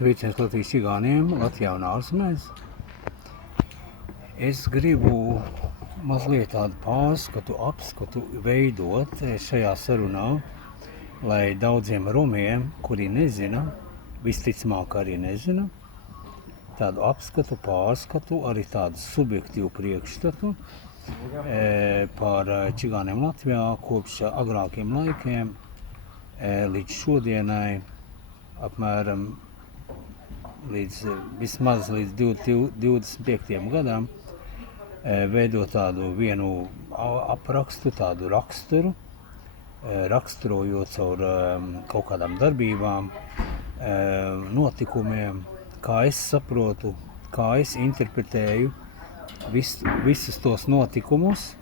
Sveiciens Latvijas čigāniem, Latvijā un ārzemēs. Es gribu mazliet tādu pārskatu, apskatu veidot šajā sarunā, lai daudziem romiem, kuri nezina, visticamāk arī nezina, tādu apskatu, pārskatu, arī tādu subjektīvu priekšstatu par čigāniem Latvijā kopš agrākiem laikiem līdz šodienai, apmēram vismaz līdz 25 gadam, veidot tādu vienu aprakstu, tādu raksturu, raksturojot caur kaut kādām darbībām, notikumiem, kā es saprotu, kā es interpretēju visus tos notikumus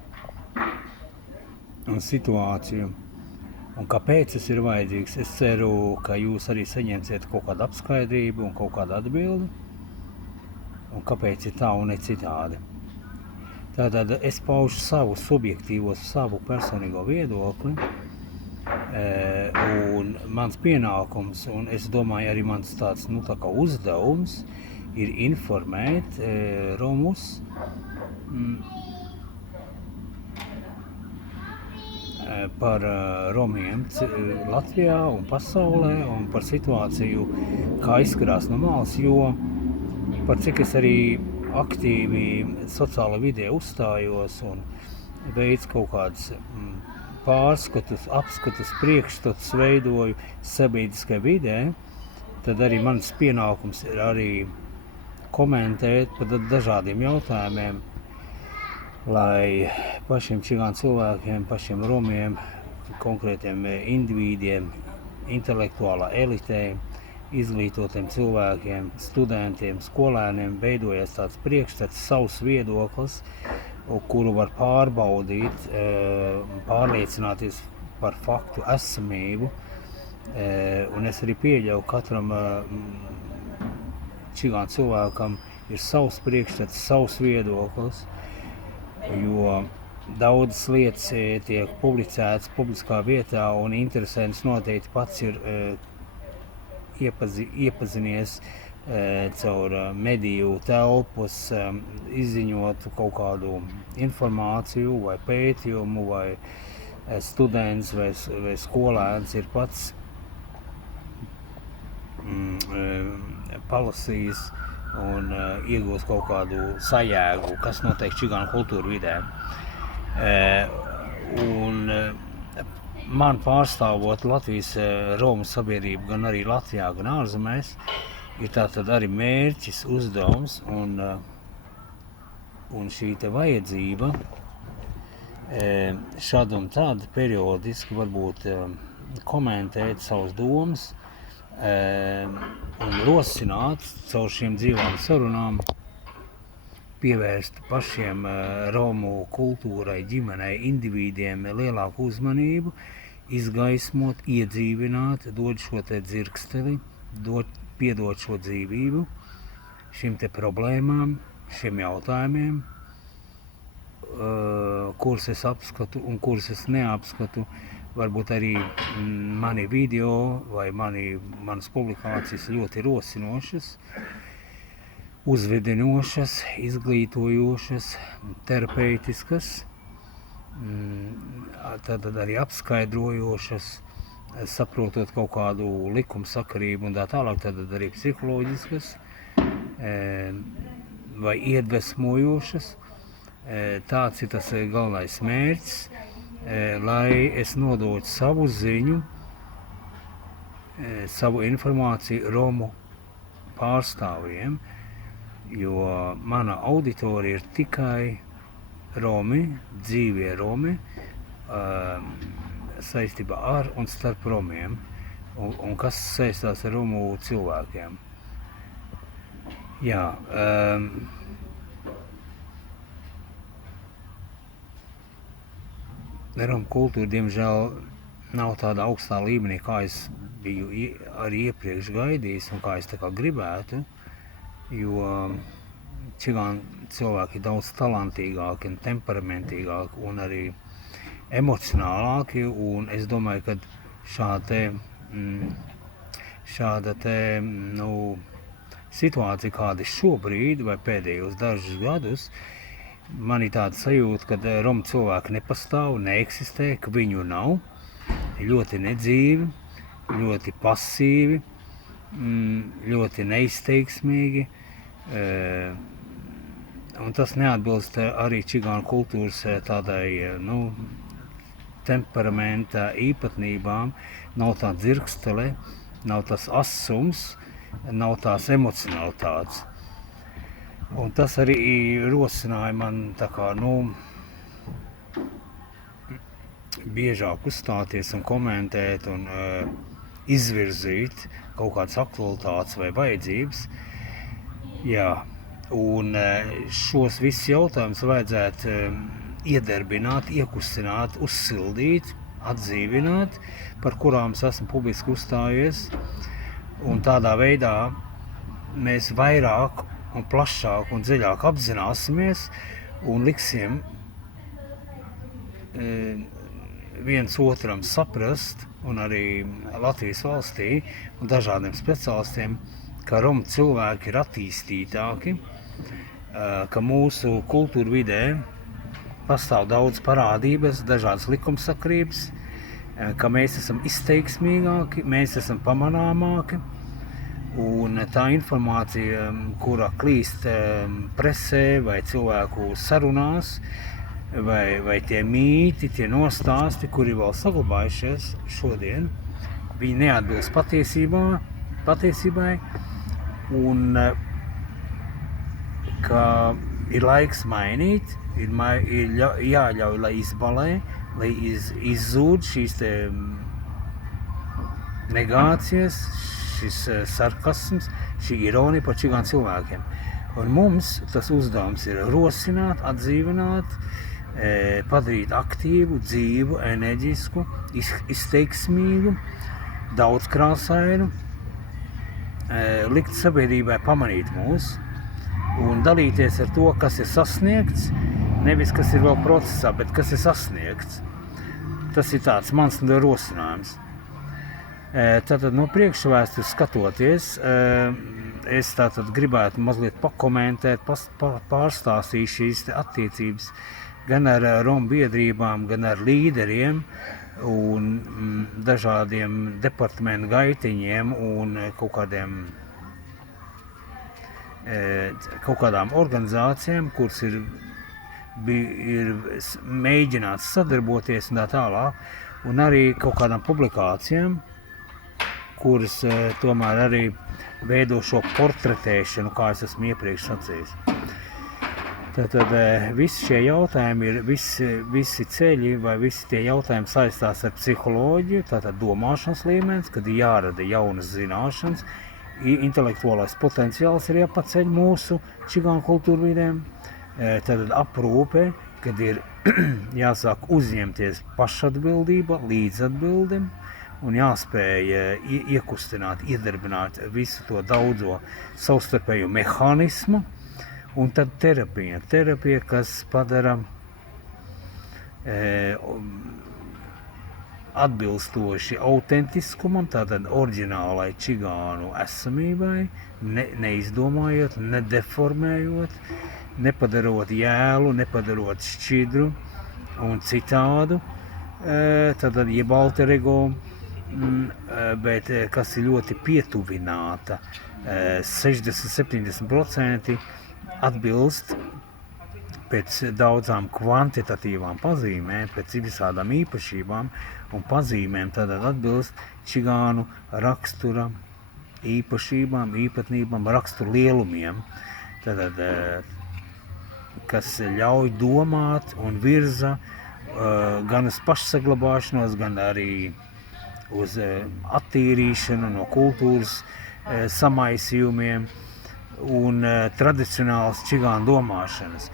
un situāciju. Un kāpēc tas ir vajadzīgs? Es ceru, ka jūs arī saņemsiet kaut kādu apskaidrību un kaut kādu atbildi. Un kāpēc ir tā un ne citādi. Tātad es paužu savu subjektīvo, savu personīgo viedokli. Un mans pienākums, un es domāju arī mans tāds, tā kā uzdevums, ir informēt romus par romiem Latvijā un pasaulē un par situāciju, kā izskatās no malas, jo par cik es arī aktīvi sociālajā vidē uzstājos un veids kaut kādus pārskatus, apskatus, priekšstatus veidoju sabiedriskajā vidē, tad arī mans pienākums ir arī komentēt par dažādiem jautājumiem, lai pašiem čigānu cilvēkiem, pašiem romiem, konkrētiem individiem, intelektuālā elitei, izglītotiem cilvēkiem, studentiem, skolēniem veidojas tāds priekšstats, savs viedoklis, kuru var pārbaudīt, pārliecināties par faktu esamību. Un es arī pieļauju, katram čigānu cilvēkam ir savs priekšstats, savs viedoklis, jo daudzas lietas tiek publicētas publiskā vietā un interesants noteikti pats ir iepazinies caur mediju telpas, izziņot kaut kādu informāciju vai pētījumu, vai students vai skolēns ir pats palasījis un iegūst kaut kādu sajēgu, kas notiek čigānu kultūru vidē. Un man pārstāvot Latvijas romu sabiedrību gan arī Latvijā, gan ārzemēs, ir tātad arī mērķis, uzdevums un šī te vajadzība šad un tad periodiski varbūt komentēt savas domas, un rosināt caur šiem dzīvām sarunām, pievērst pašiem romu kultūrai, ģimenei, individiem lielāku uzmanību, izgaismot, iedzīvināt, dod šo te dzirksteli, piedot šo dzīvību šim te problēmām, šiem jautājumiem, kurus es apskatu un kurus es neapskatu. Varbūt arī mani video vai manas publikācijas ļoti rosinošas, uzvedinošas, izglītojošas, terapeitiskas, tad arī apskaidrojošas, saprotot kaut kādu likumsakarību un tā tālāk, tad arī psiholoģiskas vai iedvesmojošas. Tāds ir tas galvenais mērķis, lai es nodotu savu ziņu, savu informāciju romu pārstāvjiem, jo mana auditorija ir tikai romi, dzīvie romi, saistībā ar un starp romiem, un kas saistās ar romu cilvēkiem. Jā, romu kultūra, diemžēl, nav tāda augstā līmenī, kā es biju arī iepriekš gaidījis un kā es tā kā gribētu, jo čigānu cilvēki ir daudz talantīgāki un temperamentīgāki un arī emocionālāki, un es domāju, ka šāda situācija, kāda ir šobrīd vai pēdējos dažus gadus, man ir tāda sajūta, ka Romu cilvēki nepastāv, neeksistē, ka viņu nav, ļoti nedzīvi, ļoti pasīvi, ļoti neizteiksmīgi, un tas neatbilst arī čigānu kultūras tādai, temperamenta īpatnībām, nav tā dzirkstele, nav tas asums, nav tās emocionalitātes. Un tas arī rosināja man biežāk uzstāties un komentēt un izvirzīt kaut kādas aktualitātes vai vajadzības. Jā, un šos visus jautājumus vajadzētu iedarbināt, iekustināt, uzsildīt, atdzīvināt, par kurām es esmu publiski uzstājies. Un tādā veidā mēs vairāk un plašāk un dziļāk apzināsimies un liksim viens otram saprast, un arī Latvijas valstī un dažādiem speciālistiem, ka Romu cilvēki ir attīstītāki, ka mūsu kultūra vidē pastāv daudz parādības, dažādas likumsakrības, ka mēs esam izteiksmīgāki, mēs esam pamanāmāki. Un tā informācija, kura klīst presē vai cilvēku sarunās, vai tie mīti, tie nostāsti, kuri vēl saglabājušies šodien, viņi neatbilst patiesībai, un ka ir laiks mainīt, ir jāļauj, lai izbalē, lai izzūd šīs negācijas, šis sarkasms, šī ironija par čigānu cilvēkiem. Un mums tas uzdevums ir rosināt, atdzīvināt, padarīt aktīvu, dzīvu, enerģisku, izteiksmīgu, daudzkrāsainu, likt sabiedrībai pamanīt mūs un dalīties ar to, kas ir sasniegts, nevis kas ir vēl procesā, bet kas ir sasniegts. Tas ir tāds mans rosinājums. Tātad no priekšvēstures skatoties, es tātad gribētu mazliet pakomentēt, pārstāstīt šīs attiecības gan ar Romu biedrībām, gan ar līderiem un dažādiem departamentu gaitiņiem un kaut kādām organizācijām, kuras ir mēģināts sadarboties un tā tālāk, un arī kaut kādām publikācijām, kuras tomēr arī veido šo portretēšanu, kā es esmu iepriekš sacījis. Tātad visi šie jautājumi visi ceļi vai visi tie jautājumi saistās ar psiholoģiju, tātad domāšanas līmenis, kad ir jārada jaunas zināšanas, intelektuālais potenciāls ir jāpaceļ mūsu čigānu kultūru vidēm, tātad aprūpe, kad ir jāsāk uzņemties pašatbildība, līdzatbildim, un jāspēj iekustināt, iedarbināt visu to daudzo savstarpējo mehānismu, un tad terapija, kas padara atbilstoši autentiskumam, tātad oriģinālai čigānu esamībai, neizdomājot, nedeformējot, nepadarot jēlu, nepadarot šķidru un citādu, tātad jeb alter ego, bet kas ir ļoti pietuvināta, 60-70% atbilst pēc daudzām kvantitatīvām pazīmēm, pēc visādām īpašībām un pazīmēm, tad atbilst čigānu rakstura īpašībām, īpatnībām, rakstura lielumiem, tad, kas ļauj domāt un virza gan uz pašsaglabāšanos, gan arī uz attīrīšanu no kultūras samaisījumiem un tradicionālas čigānu domāšanas.